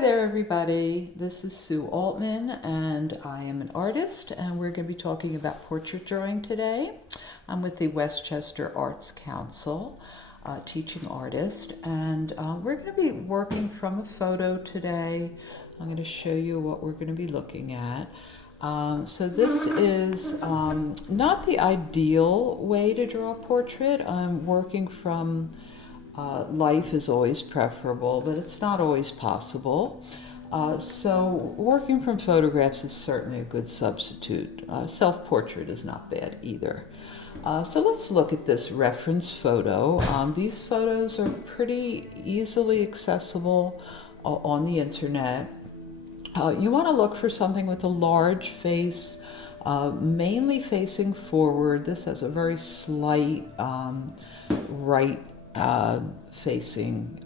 there, everybody. This is Sue Altman, and I am an artist, and we're going to be talking about portrait drawing today. I'm with the Westchester Arts Council, teaching artist, and we're going to be working from a photo today. I'm going to show you what we're going to be looking at. So this is not the ideal way to draw a portrait. I'm working from life is always preferable, but it's not always possible. So working from photographs is certainly a good substitute. Self-portrait is not bad either. So let's look at this reference photo. These photos are pretty easily accessible on the internet. You want to look for something with a large face, mainly facing forward. This has a very slight right facing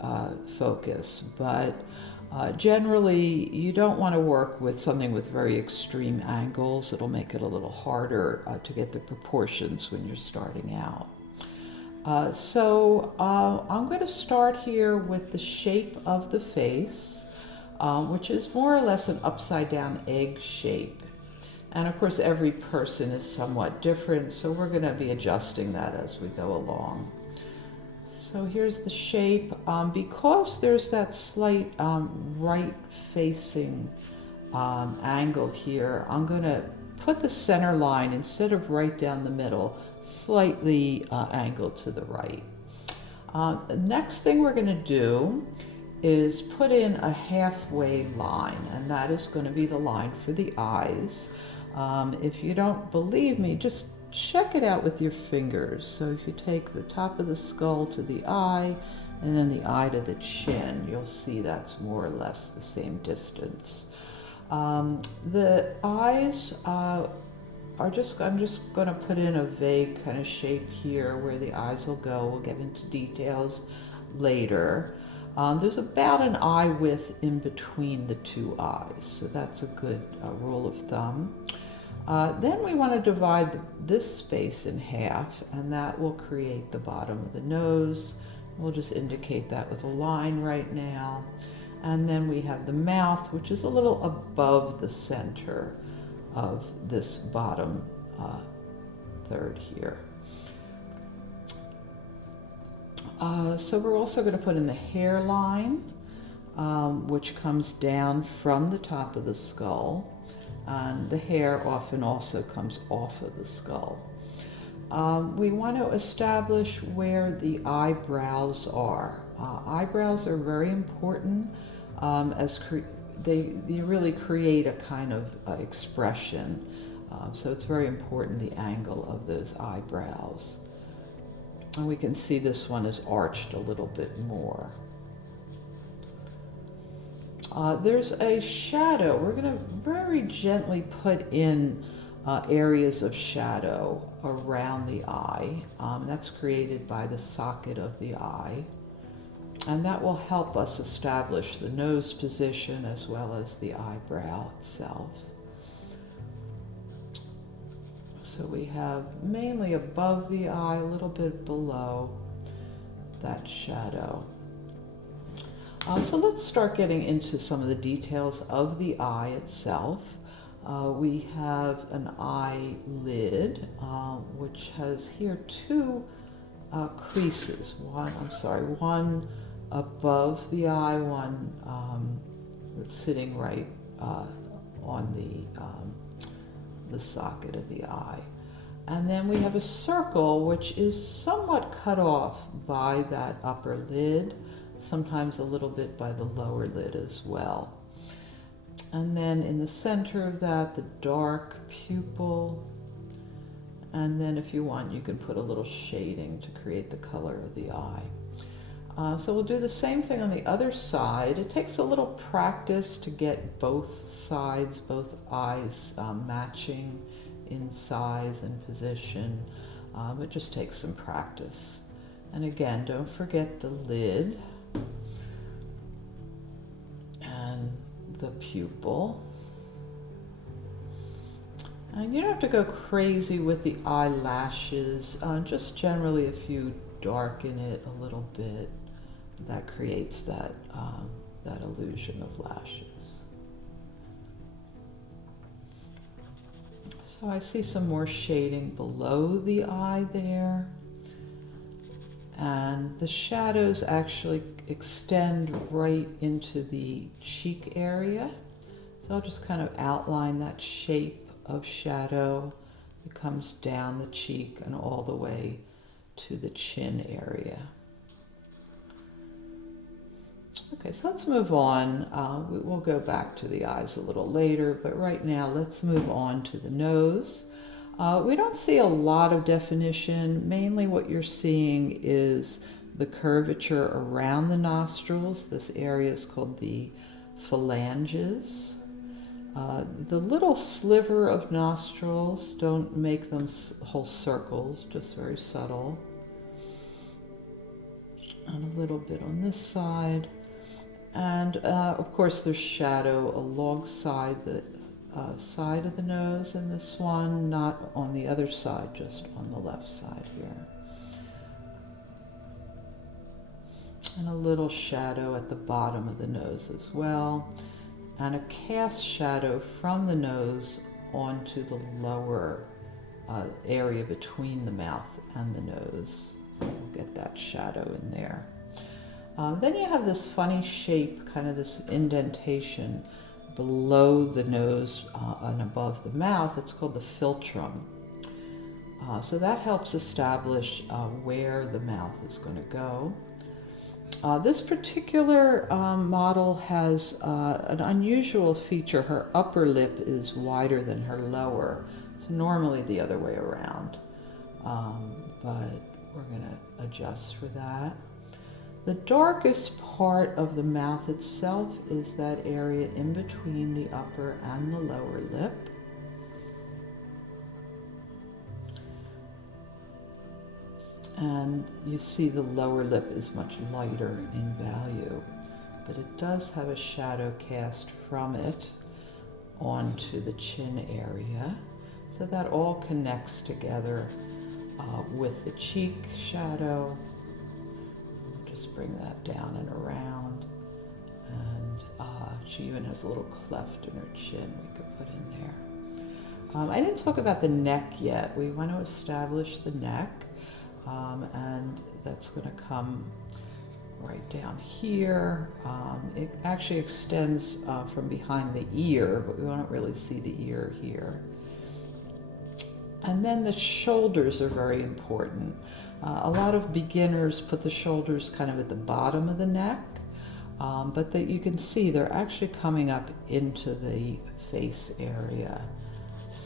focus, but generally you don't want to work with something with very extreme angles. It'll make it a little harder to get the proportions when you're starting out. So I'm going to start here with the shape of the face, which is more or less an upside down egg shape. And of course every person is somewhat different, so we're going to be adjusting that as we go along. So here's the shape. Because there's that slight right-facing angle here, I'm going to put the center line, instead of right down the middle, slightly angled to the right. The next thing we're going to do is put in a halfway line, and that is going to be the line for the eyes. If you don't believe me, just check it out with your fingers. So if you take the top of the skull to the eye and then the eye to the chin, you'll see that's more or less the same distance. The eyes I'm just going to put in a vague kind of shape here where the eyes will go. We'll get into details later. There's about an eye width in between the two eyes, so that's a good rule of thumb. Then we want to divide this space in half, and that will create the bottom of the nose. We'll just indicate that with a line right now. And then we have the mouth, which is a little above the center of this bottom third here. So we're also going to put in the hairline, which comes down from the top of the skull. And the hair often also comes off of the skull. We want to establish where the eyebrows are. Eyebrows are very important as they really create a kind of expression. So it's very important, the angle of those eyebrows. And we can see this one is arched a little bit more. There's a shadow. We're going to very gently put in areas of shadow around the eye. That's created by the socket of the eye. And that will help us establish the nose position as well as the eyebrow itself. So we have mainly above the eye, a little bit below that shadow. So let's start getting into some of the details of the eye itself. We have an eyelid, which has here two creases. One above the eye, one sitting right on the socket of the eye. And then we have a circle, which is somewhat cut off by that upper lid, sometimes a little bit by the lower lid as well. And then in the center of that, the dark pupil. And then if you want, you can put a little shading to create the color of the eye. So we'll do the same thing on the other side. It takes a little practice to get both sides, both eyes matching in size and position. It just takes some practice. And again, don't forget the lid and the pupil. And you don't have to go crazy with the eyelashes, just generally if you darken it a little bit, that creates that that illusion of lashes. So I see some more shading below the eye there. And the shadows actually extend right into the cheek area. So I'll just kind of outline that shape of shadow that comes down the cheek and all the way to the chin area. Okay, so let's move on. We'll go back to the eyes a little later, but right now let's move on to the nose. We don't see a lot of definition. Mainly what you're seeing is the curvature around the nostrils. This area is called the phalanges. The little sliver of nostrils, don't make them whole circles, just very subtle. And a little bit on this side. And of course there's shadow alongside the side of the nose in this one, not on the other side, just on the left side here. And a little shadow at the bottom of the nose as well. And a cast shadow from the nose onto the lower area between the mouth and the nose. We'll get that shadow in there. Then you have this funny shape, kind of this indentation below the nose and above the mouth. It's called the philtrum. So that helps establish where the mouth is going to go. This particular model has an unusual feature. Her upper lip is wider than her lower. It's normally the other way around, but we're going to adjust for that. The darkest part of the mouth itself is that area in between the upper and the lower lip. And you see the lower lip is much lighter in value, but it does have a shadow cast from it onto the chin area. So that all connects together with the cheek shadow. Bring that down and around, and she even has a little cleft in her chin we could put in there. I didn't talk about the neck yet. We want to establish the neck, and that's going to come right down here. It actually extends from behind the ear, but we won't really see the ear here. And then the shoulders are very important. A lot of beginners put the shoulders kind of at the bottom of the neck, but you can see they're actually coming up into the face area.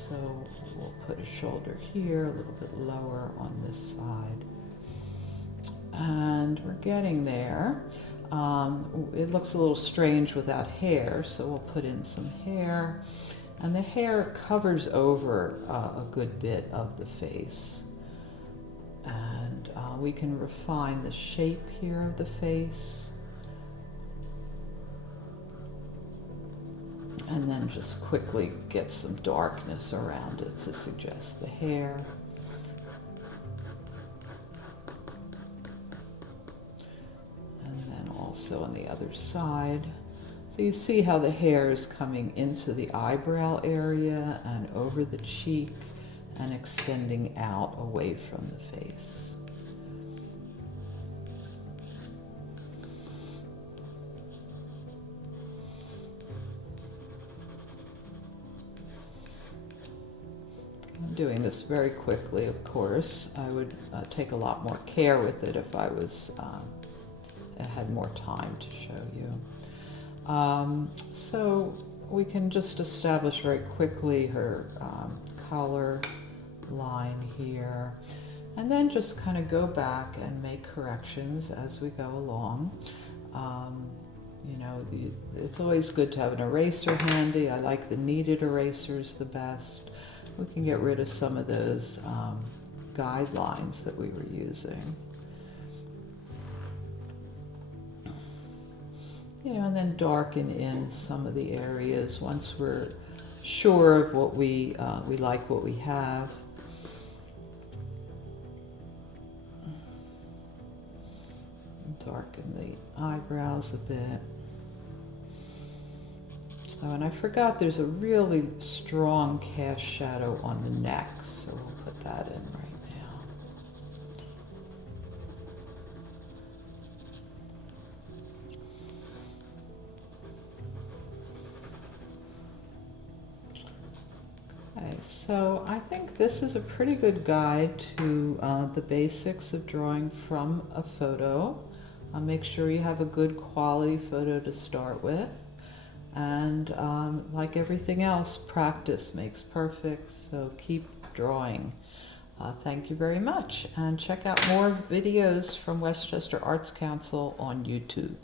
So we'll put a shoulder here, a little bit lower on this side. And we're getting there. It looks a little strange without hair, so we'll put in some hair. And the hair covers over a good bit of the face. And we can refine the shape here of the face. And then just quickly get some darkness around it to suggest the hair. And then also on the other side. So you see how the hair is coming into the eyebrow area and over the cheek and extending out away from the face. I'm doing this very quickly, of course. I would take a lot more care with it if I had more time to show you. So we can just establish very quickly her color line here, and then just kind of go back and make corrections as we go along. You know, it's always good to have an eraser handy. I like the kneaded erasers the best. We can get rid of some of those guidelines that we were using. You know, and then darken in some of the areas once we're sure of what we like what we have. Darken the eyebrows a bit. Oh, and I forgot there's a really strong cast shadow on the neck, so we'll put that in right now. Okay, so I think this is a pretty good guide to the basics of drawing from a photo. Make sure you have a good quality photo to start with. And like everything else, practice makes perfect, so keep drawing. Thank you very much, and check out more videos from Westchester Arts Council on YouTube.